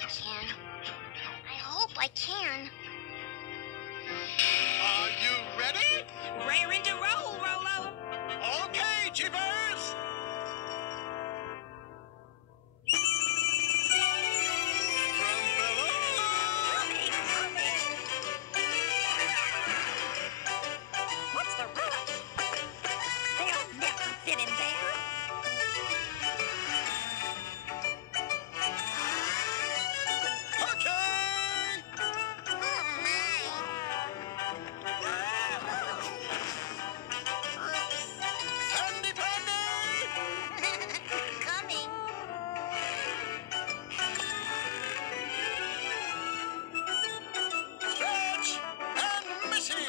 I can. I hope I can. Are you ready? Raring to roll, Rolo. Okay, Jeepers. What's the rush? They'll never fit in there. Okay. Oh, my. Sandy Pandy. Coming. Stretch and Missy.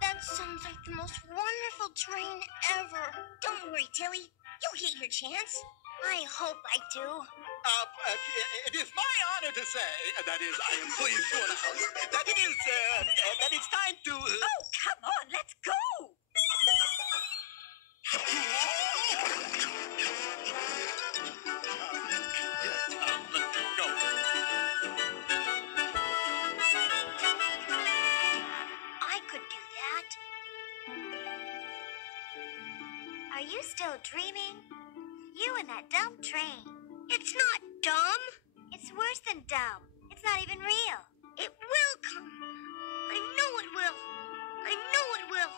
That sounds like the most wonderful train ever. Don't worry, Tilly. You'll get your chance. I hope I do. It is my honor to say, that is, I am pleased to announce, that it's time to... Oh, come on, let's go. Go. I could do that. Are you still dreaming? You and that dumb train. It's not dumb. It's worse than dumb. It's not even real. It will come. I know it will. I know it will.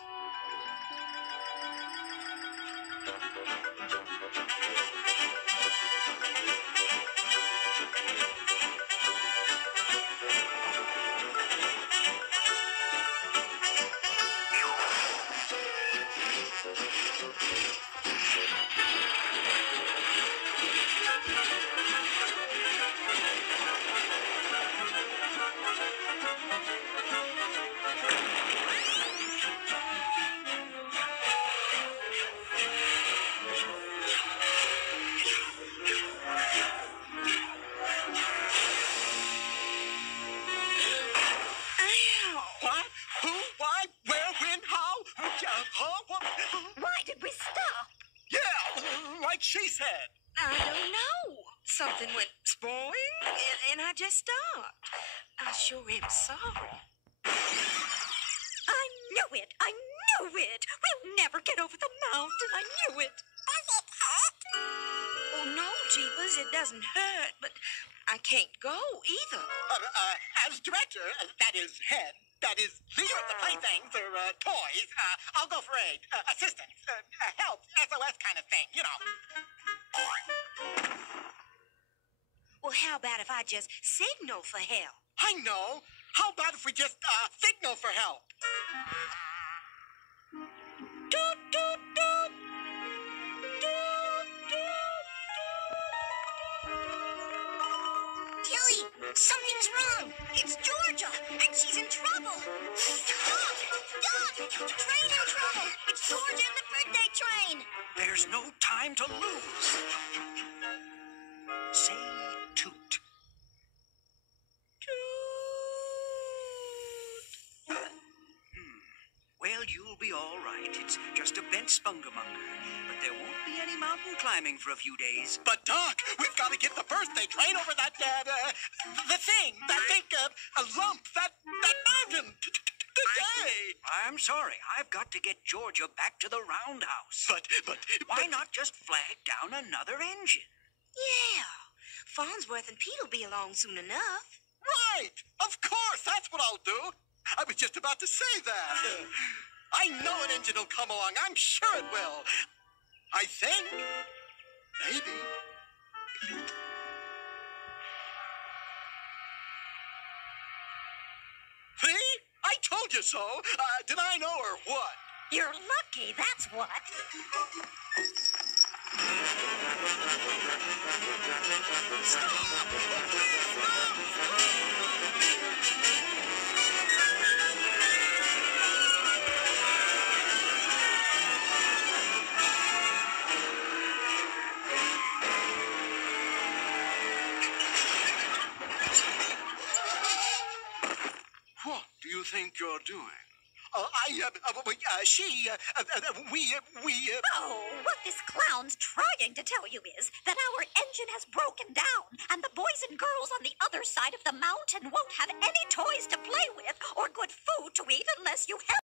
What? Who? Why? Where? When? How? What? Why did we stop? Yeah, like she said. I don't know. Something went spoing, and I just stopped. I sure am sorry. I knew it. I knew it. We'll never get over the mountain. I knew it. Does it hurt? Oh, no, Jeepers, it doesn't hurt, but I can't go either. As director, that is head, that is leader of the playthings or toys, I'll go for aid, assistance, help, SOS kind of thing, you know. Well, how about if I just signal for help? I know. How about if we just signal for help? Doot, doot, doot. Doot, doot, Tilly, something's wrong. It's Georgia, and she's in trouble. Stop! Stop! Train in trouble. It's Georgia and the birthday train. There's no time to lose. Say toot. Well, you'll be all right. It's just a bent spungamunger. But there won't be any mountain climbing for a few days. But, Doc, we've got to get the birthday train over that, the thing, that big, lump, that mountain today. I'm sorry. I've got to get Georgia back to the roundhouse. But, Why not just flag down another engine? Yeah. Farnsworth and Pete'll be along soon enough. Right! Of course, that's what I'll do. I was just about to say that. I know an engine will come along. I'm sure it will. I think. Maybe. See? I told you so. Did I know or what? You're lucky, that's what. Stop! you think you're doing? We, Oh, what this clown's trying to tell you is that our engine has broken down, and the boys and girls on the other side of the mountain won't have any toys to play with or good food to eat unless you help.